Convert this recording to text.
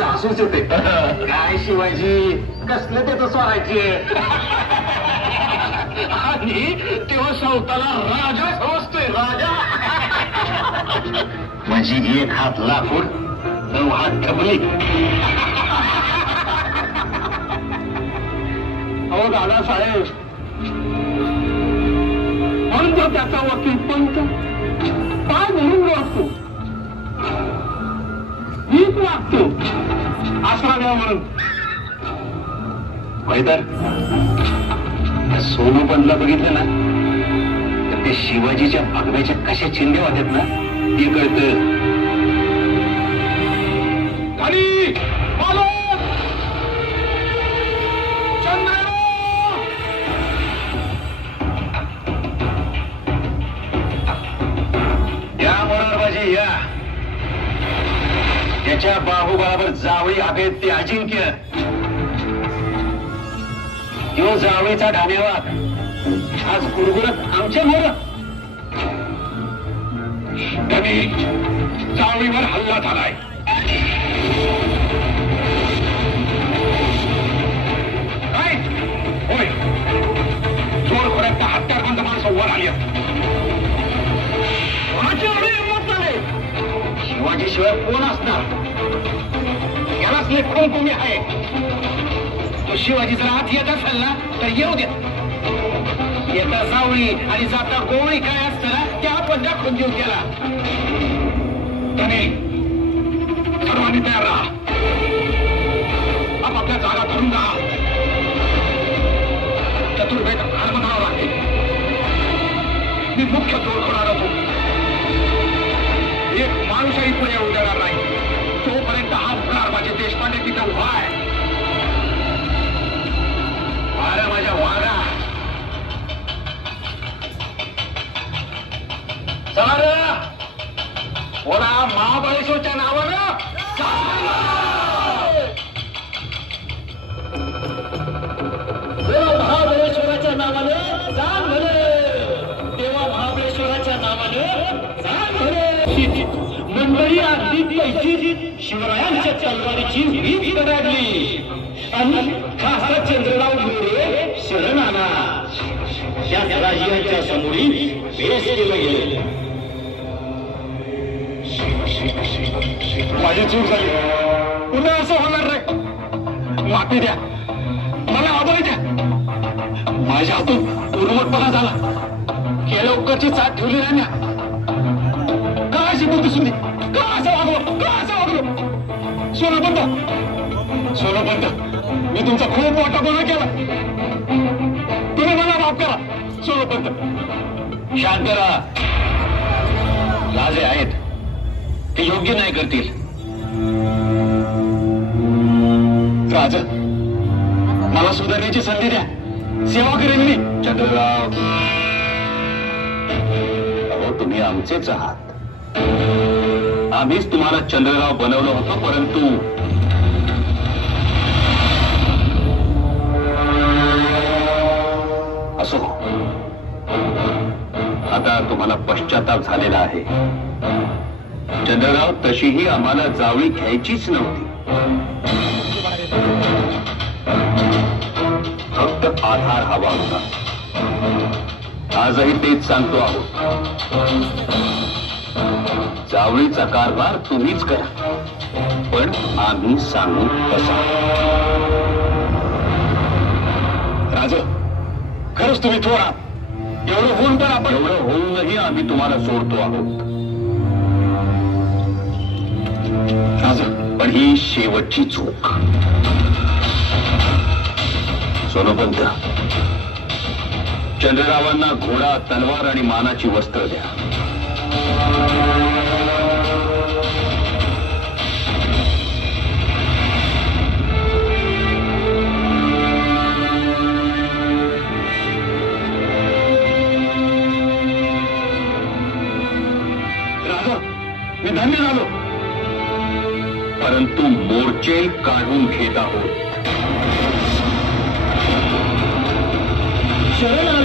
शिवाजीचं हसूच येते. काय शिवाजी कसलं त्याचं स्वराज्य आणि तेव्हा स्वतःला राजा समजतोय राजा. म्हणजे एक हात लाकूड 9 हात ठबली. अहो दादासाहेब पंत त्याचा वकील पंत काय म्हणून वागतो मीच वागतो असाव्या म्हणून. तर सोनू पंतला बघितलं ना तर ते शिवाजीच्या भगव्याच्या कशा चिंध्या वाटत ना ते कळतं. या त्याच्या बाहुबळावर जावळी आहेत ते अजिंक्य. तो जावळीचा ठाण्यावर आज गुरगुरत आमच्या मोर. त्यांनी जावळीवर हल्ला झालाय. काय होय चोरखोऱ्याचा हत्यारबंद माणसं वर आली. शिवाजी शिवाय कोण असणार. यालाच लेखून कोणी आहे. तो शिवाजी जर आत येत असेल ना तर येऊ द्या. येता सावळी आणि जाता गोवळी काय असतं ना ते आपण दाखवून देऊ त्याला. त्याने सर्वांनी तयार राहा. आपापल्या जागा धरून राहा. चतुर्वेद हार म्हणावा लागेल. मी मुख्य चोर होणार होतो. एक माणूसही पुढे येऊ देणार नाही. तोपर्यंत हा फुलार माझे देशपांडे तिथं उभा आहे. वारा माझ्या वारा. सर बोला महाबळेश्वरच्या नावानं महाबळेश्वराच्या नावानं जाण भले. तेव्हा महाबळेश्वराच्या नावानं जाण भले. मंडळी अगदी पैकी शिवरायांच्या तलवारीची वीज कडाडली आणि खासा चंद्रराव मोरे शरण आणा या राजांच्या समोरी बेस केलं गेलं. माझी चूक झाली. पुन्हा असं होणार नाही. माफी द्या. मला अभय द्या. माझ्या हातून उर्मटपणा झाला. केळवकरची साथ ठेवली नाही ना. काय शिकून दिसून दे. का असं वागलो. का असं वागलो. सोनोपंत मी तुमचा खूप मोठा गुन्हा केला. तुम्ही मला माफ करा. सोनोपंत शांत राहा. राजे आहेत ते योग्य नाही करतील. राज मला सुधारण्याची संधी द्या. सेवा करेन मी. चंद्रराव अहो तुम्ही आमचेच आहात. आम्हीच तुम्हाला चंद्रराव बनवलं होतं. परंतु असो आता तुम्हाला पश्चाताप झालेला आहे. चंद्रराव तशीही आम्हाला जावळी घ्यायचीच नव्हती. फक्त आधार हवा होता. आजही तेच सांगतो आहोत. जावळीचा कारभार तुम्हीच करा पण आम्ही सांगू तसा. राज खरंच तुम्ही थोडा एवढं होऊन तर आपण एवढं होऊनही आम्ही तुम्हाला सोडतो आहोत. राज पण ही शेवटची चूक. सोनोपंत चंद्ररावांना घोडा तलवार आणि मानाची वस्त्र द्या. राजा मी धन्य झालो. परंतु मोर्चे काढून घेत आहोत. शरण